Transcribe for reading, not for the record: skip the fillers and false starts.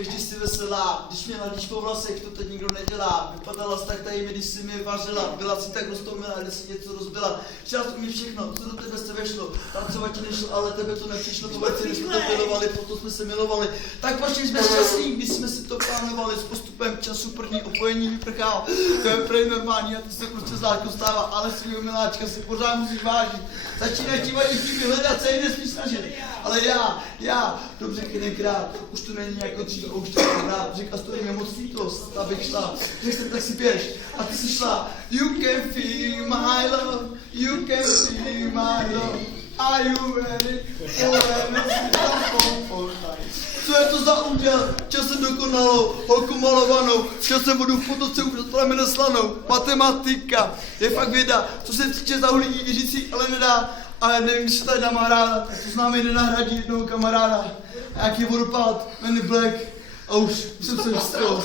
vždy si veselá, když měla když po vlasech, to teď nikdo nedělá. Vypadala jsi tak tajemně, když si mi vařila, byla si tak roztomilá, když si něco rozbila. Chtěla jsi mi všechno, co do tebe se vešlo, tancovat ti nešlo, ale tebe to nepřišlo, to věci, jsme to milovali, proto jsme se milovali. Tak vaši jsme šťastní, když jsme si to plánovali, s postupem času první opojení vyprchá. To je prej normální a to se prostě zlátko stává, ale svýho miláčka si pořád musíš vážit. Začínají ti vadit chyby hledat, se jí nesmíš snažit. Ale já, dobře krát, už to není jako dřív, už to jsem rád. Řekla, to je moc lítost, abych šla. Řekl jsem, tak si běž. A ty si šla. You can feel my love, you can feel my love. Are you ready? Co je to za úděl? Chtěl jsem dokonalou, holku malovanou. Chtěl jsem vodu v potoce už od plamene slanou. Matematika je fakt věda, co se týče za lidí říct si, ale nedá. Ale nevím, když se tady dá má ráda, tak to s námi nenahradí jednoho kamaráda. A jak je vodopád, Men in Black, a už jsem se vystřelil.